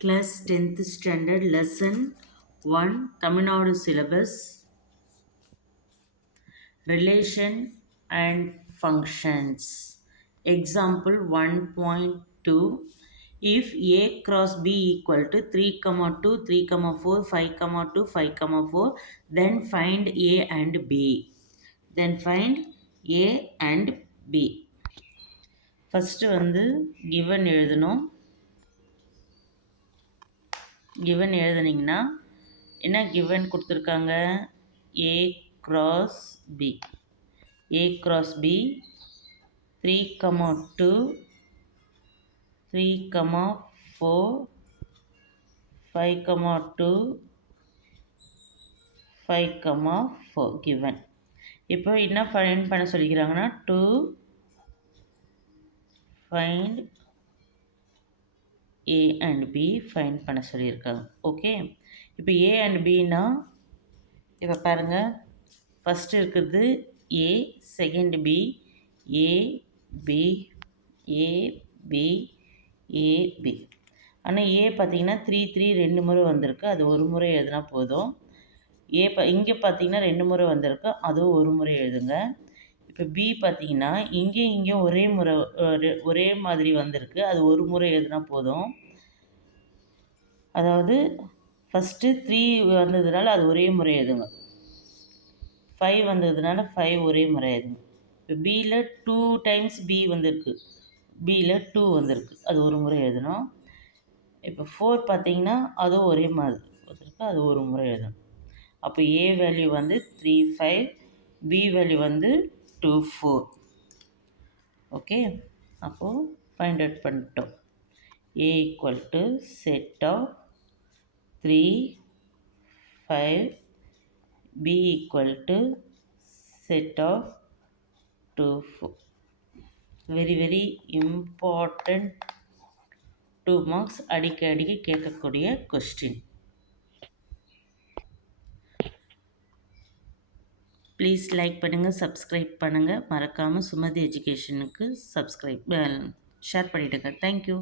Class 10th standard lesson 1 Tamil Nadu syllabus relation and functions. Example 1.2 if A cross B equal to 3, 2, 3, 4, 5, 2, 5, 4, then find A and B. Then find A and B. First வந்து given எழுதணும். given எழுதுனீங்கன்னா என்ன given கொடுத்துருக்காங்க A cross B 3, 2 3, 4 5, 2 5, 4 given இப்போ என்ன find பண்ண சொல்லிக்கிறாங்கன்னா to find A and B find பண்ண சொல்லியிருக்காங்க okay இப்போ A and Bனா இப்போ பாருங்கள் ஃபஸ்ட்டு இருக்கிறது A second B A B A B A B ஆனால் A பார்த்தீங்கன்னா 3 3 2 முறை வந்திருக்கு அது ஒரு முறை எழுதுனா போதும் இங்கே பார்த்தீங்கன்னா 2 முறை வந்திருக்கு அதுவும் ஒரு முறை எழுதுங்க இப்போ B பார்த்தீங்கன்னா இங்கேயும் ஒரே மாதிரி வந்திருக்கு அது ஒரு முறை எழுதுனா போதும் அதாவது ஃபஸ்ட்டு 3 வந்ததுனால அது ஒரே முறை எழுதுங்க 5 வந்ததுனால 5 ஒரே முறை எழுதுங்க இப்போ பியில் 2 டைம்ஸ் B வந்திருக்கு பியில் 2 வந்திருக்கு அது ஒரு முறை எழுதணும் இப்போ 4 பார்த்தீங்கன்னா அதுவும் ஒரே மாதிரி வந்திருக்கு அது ஒரு முறை எழுதணும் அப்போ A வேல்யூ வந்து 3 5 B வேல்யூ வந்து 2 4 ஓகே அப்போது ஃபைண்ட் அவுட் பண்ணிட்டோம் A equal to set of 3 5 B equal to set of 2 4 very important 2 marks அடிக்கடி கேட்கக்கூடிய question ப்ளீஸ் லைக் பண்ணுங்கள் சப்ஸ்கிரைப் பண்ணுங்கள் மறக்காமல் சுமதி எஜுகேஷனுக்கு ஷேர் பண்ணிவிடுங்க தேங்க்யூ